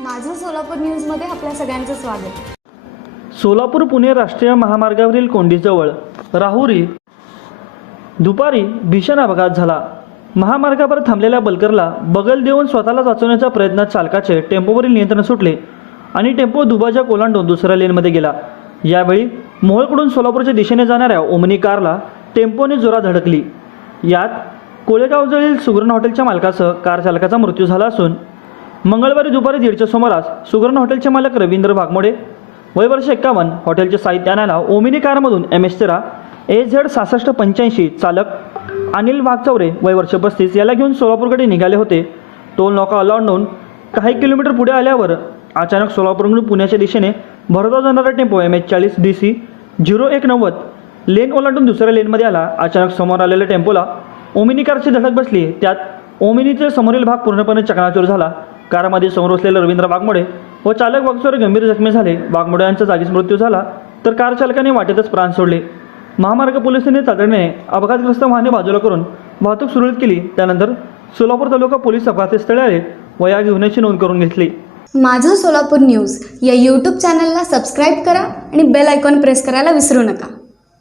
माझं सोलापूर न्यूजमध्ये आपल्या सगळ्यांचं स्वागत. सोलापूर पुणे राष्ट्रीय महामार्गावरील कोंडीजवळ राहुरी दुपारी भीषण अपघात झाला. महामार्गावर थांबलेल्या बलकरला बगल देऊन स्वतःला वाचवण्याच्या प्रयत्नात चालकाचे टेम्पोवरील नियंत्रण सुटले आणि टेम्पो दुबाच्या कोलांडून दुसऱ्या लेनमध्ये गेला. यावेळी मोहोळकडून सोलापूरच्या दिशेने जाणाऱ्या ओमनी कारला टेम्पोने जोरात धडकली. यात कोळेगावजवळील सुगरण हॉटेलच्या मालकासह कार चालकाचा मृत्यू झाला असून मंगळवारी दुपारी दीडच्या सुमारास सुगरण हॉटेलचे मालक रवींद्र भागमोडे वय वर्ष एक्कावन्न हॉटेलचे साहित्य आणायला ओमिनी कारमधून एम एस तेरा ए झेड सहासष्ट पंच्याऐंशी चालक अनिल वाघचौरे वय वर्ष पस्तीस याला घेऊन सोलापूरकडे निघाले होते. टोल नौका ओलांडून काही किलोमीटर पुढे आल्यावर अचानक सोलापूरकडून पुण्याच्या दिशेने भरता जाणारा टेम्पो एम एच चाळीस डी सी झिरो एक नव्वद लेन ओलांडून दुसऱ्या लेनमध्ये आला. अचानक समोर आलेल्या टेम्पोला ओमिनी कारची धडक बसली. त्यात ओमिनीचे समोरील भाग पूर्णपणे चकनाचूर झाला. कारमध्ये समोर असलेले रवींद्र वाघमोडे व चालक वागचोरे गंभीर जखमी झाले. वाघमोडे यांचा जागीच मृत्यू झाला तर कार चालकाने वाटेतच प्राण सोडले. महामार्ग पोलिसांनी तातडीने अपघातग्रस्त वाहने बाजूला करून वाहतूक सुरळीत केली. त्यानंतर सोलापूर तालुका पोलीस अपघातस्थळी आले व या गुन्ह्याची नोंद करून घेतली. माझं सोलापूर न्यूज या यूट्यूब चॅनलला सबस्क्राईब करा आणि बेल आयकॉन प्रेस करायला विसरू नका.